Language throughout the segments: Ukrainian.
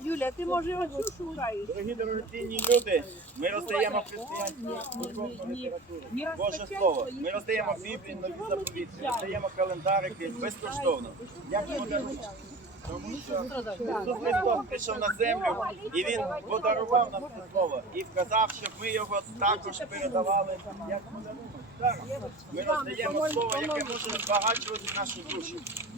Юля, ти може оцю шукаєш? Дорогі дорогоцінні люди, ми роздаємо християнську духовну літературу, Боже Слово. Ми роздаємо Біблію, нові заповіти, роздаємо календарики безкоштовно. Як подарунок. Тому що Ісус Христос прийшов на землю і Він подарував нам це слово і вказав, щоб ми його також передавали як подарунок. Ми роздаємо слово, яке може збагачувати нашу душу.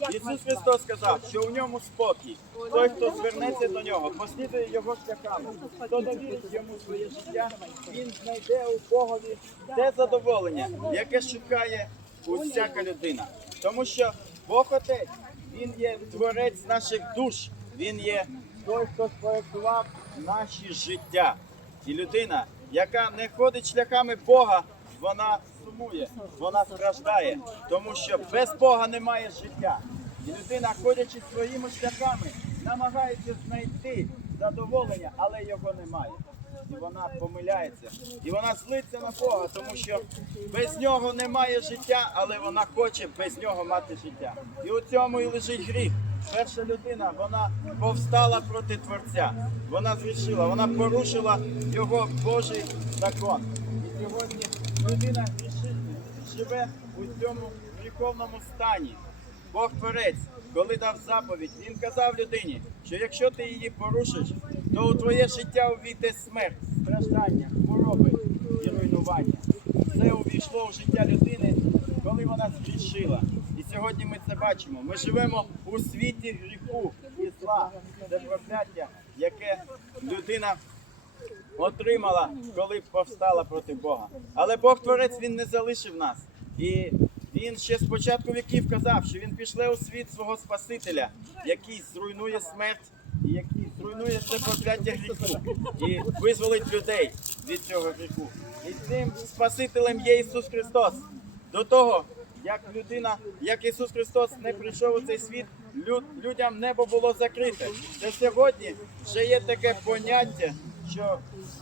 Ісус Христос сказав, що у ньому спокій. Той, хто звернеться до нього, послідує його шляхами, хто довірить йому своє життя, він знайде у Богові те задоволення, яке шукає усяка людина. Тому що Бог Отець, Він є творець наших душ, Він є той, хто спроектував наші життя. І людина, яка не ходить шляхами Бога, вона сумує, вона страждає, тому що без Бога немає життя. І людина, ходячи своїми шляхами, намагається знайти задоволення, але його немає. І вона помиляється. І вона злиться на Бога, тому що без нього немає життя, але вона хоче без нього мати життя. І у цьому і лежить гріх. Перша людина вона повстала проти Творця. Вона зрішила, вона порушила його Божий закон. І сьогодні людина живе у цьому гріховному стані. Бог Творець, коли дав заповідь, він казав людині, що якщо ти її порушиш, то у твоє життя увійде смерть, страждання, хвороби і руйнування. Це увійшло в життя людини, коли вона згрішила. І сьогодні ми це бачимо. Ми живемо у світі гріху і зла. Це прокляття, яке людина отримала, коли повстала проти Бога. Але Бог Творець він не залишив нас. І він ще з початку віків казав, що він пішле у світ свого Спасителя, який зруйнує смерть і який зруйнує це прокляття гріху і визволить людей від цього гріху. І цим Спасителем є Ісус Христос. До того, як людина, як Ісус Христос не прийшов у цей світ, люд, людям небо було закрите. Це сьогодні вже є таке поняття, що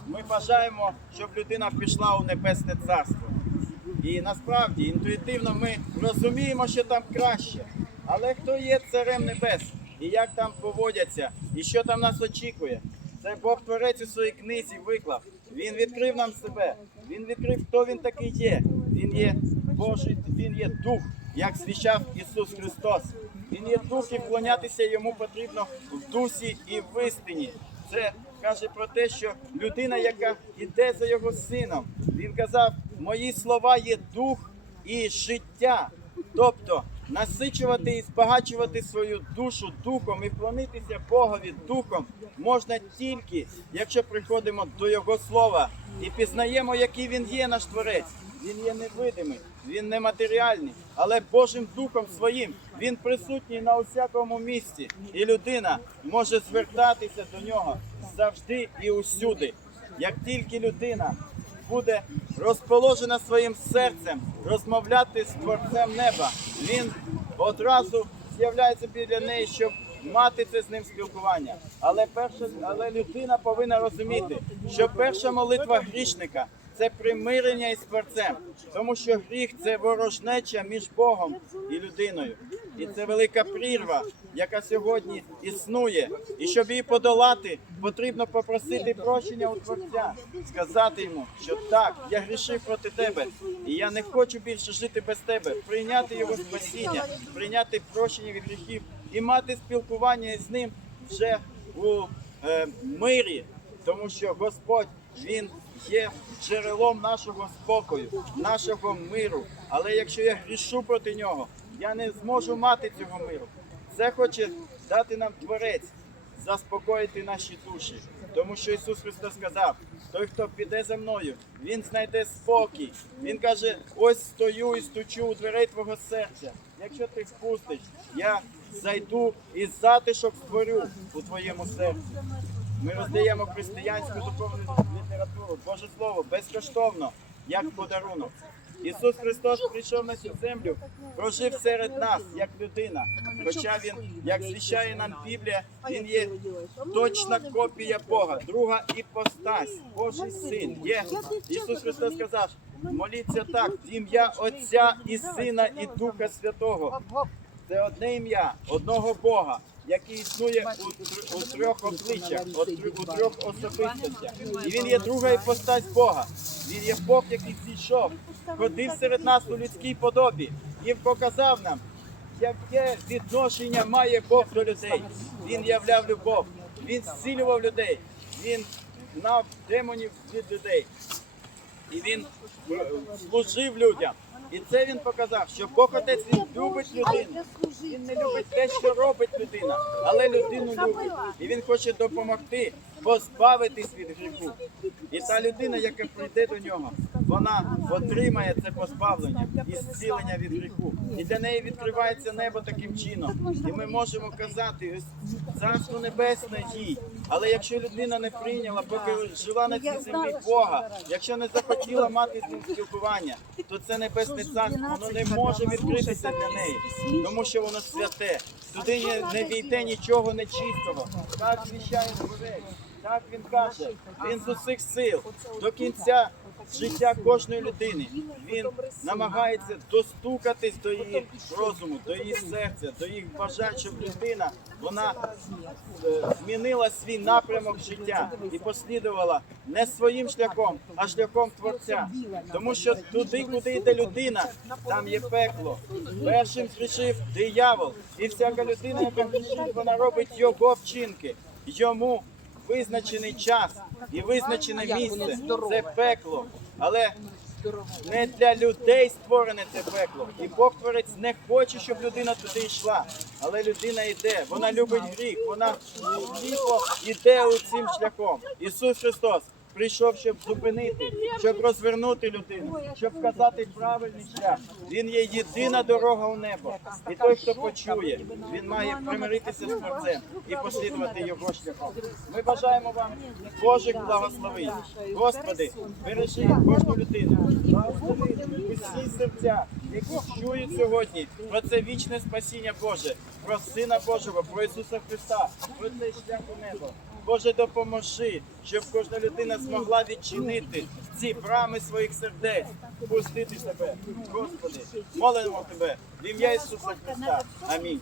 ми бажаємо, щоб людина пішла у небесне царство. І насправді інтуїтивно ми розуміємо, що там краще. Але хто є царем небес, і як там поводяться, і що там нас очікує, це Бог Творець у своїй книзі виклав. Він відкрив нам себе. Він відкрив, хто він такий є. Він є Божий, він є дух, як свідчав Ісус Христос. Він є дух, і вклонятися йому потрібно в дусі і в істині. Це каже про те, що людина, яка йде за його сином, він казав: мої слова є дух і життя. Тобто насичувати і збагачувати свою душу духом і вклонитися Богові духом можна тільки, якщо приходимо до Його слова і пізнаємо, який він є, наш творець. Він є невидимий, він нематеріальний, але Божим Духом своїм він присутній на усякому місці, і людина може звертатися до нього завжди і усюди. Як тільки людина буде розположена своїм серцем розмовляти з творцем неба, він одразу з'являється біля неї, щоб мати це з ним спілкування. Але перша, але людина повинна розуміти, що перша молитва грішника це примирення із творцем, тому що гріх це ворожнеча між Богом і людиною. І це велика прірва, яка сьогодні існує. І щоб її подолати, потрібно попросити прощення у Творця, сказати йому, що так, я грішив проти тебе, і я не хочу більше жити без тебе, прийняти його спасіння, прийняти прощення від гріхів і мати спілкування з ним вже у е, мирі, тому що Господь він є джерелом нашого спокою, нашого миру. Але якщо я грішу проти нього, я не зможу мати цього миру. Це хоче дати нам Творець, заспокоїти наші душі. Тому що Ісус Христос сказав: той, хто піде за мною, він знайде спокій. Він каже: ось стою і стучу у дверей твого серця. Якщо ти впустиш, я зайду і затишок створю у твоєму серці. Ми роздаємо християнську духовну літературу, Боже Слово, безкоштовно, як подарунок. Ісус Христос прийшов на цю землю, прожив серед нас як людина. Хоча він, як звіщає нам Біблія, він є точна копія Бога, друга іпостась, Божий син. Є Ісус Христос сказав, моліться так, ім'я Отця і Сина, і Духа Святого. Це одне ім'я, одного Бога. Який існує у, у трьох обличчях, у, трьох особистостях. І він є друга іпостась Бога. Він є Бог, який зійшов, ходив серед нас у людській подобі і показав нам, яке відношення має Бог до людей. Він являв любов, він зцілював людей, він гнав демонів від людей. І він е, служив людям. І це він показав, що Бог Отець він любить людину. Він не любить те, що робить людина, але людину любить. І він хоче допомогти позбавитись від гріху. І та людина, яка прийде до нього, вона отримає це позбавлення і зцілення від гріху. І для неї відкривається небо таким чином. І ми можемо казати, царство небесне їй. Але якщо людина не прийняла, поки жила на цій землі Бога, якщо не захотіла мати з ним спілкування, то це небесне царство воно не може відкритися для неї, тому що воно святе. Туди не, війде нічого нечистого. Так звіщає Божий. Так він каже, він з усіх сил до кінця життя кожної людини. Він намагається достукатись до її розуму, до її серця, до їх бажань, щоб людина вона е, змінила свій напрямок життя і послідувала не своїм шляхом, а шляхом творця. Тому що туди, куди йде людина, там є пекло. Першим зрішив диявол, і всяка людина, яка вона робить його вчинки. Йому визначений час і визначене місце це пекло. Але не для людей створене це пекло. І Бог творець не хоче, щоб людина туди йшла. Але людина йде, вона любить гріх, вона йде у цим шляхом. Ісус Христос прийшов, щоб зупинити, щоб розвернути людину, щоб вказати правильний шлях. Він є єдина дорога у небо. І той, хто почує, він має примиритися з Творцем і послідувати його шляхом. Ми бажаємо вам Божих благословень. Господи, бережи кожну людину, благослови усі серця, чують сьогодні про це вічне спасіння Боже, про Сина Божого, про Ісуса Христа, про цей шлях у небо. Боже, допоможи, щоб кожна людина змогла відчинити ці брами своїх сердець, пустити тебе. Господи, молимо тебе в ім'я Ісуса Христа. Амінь.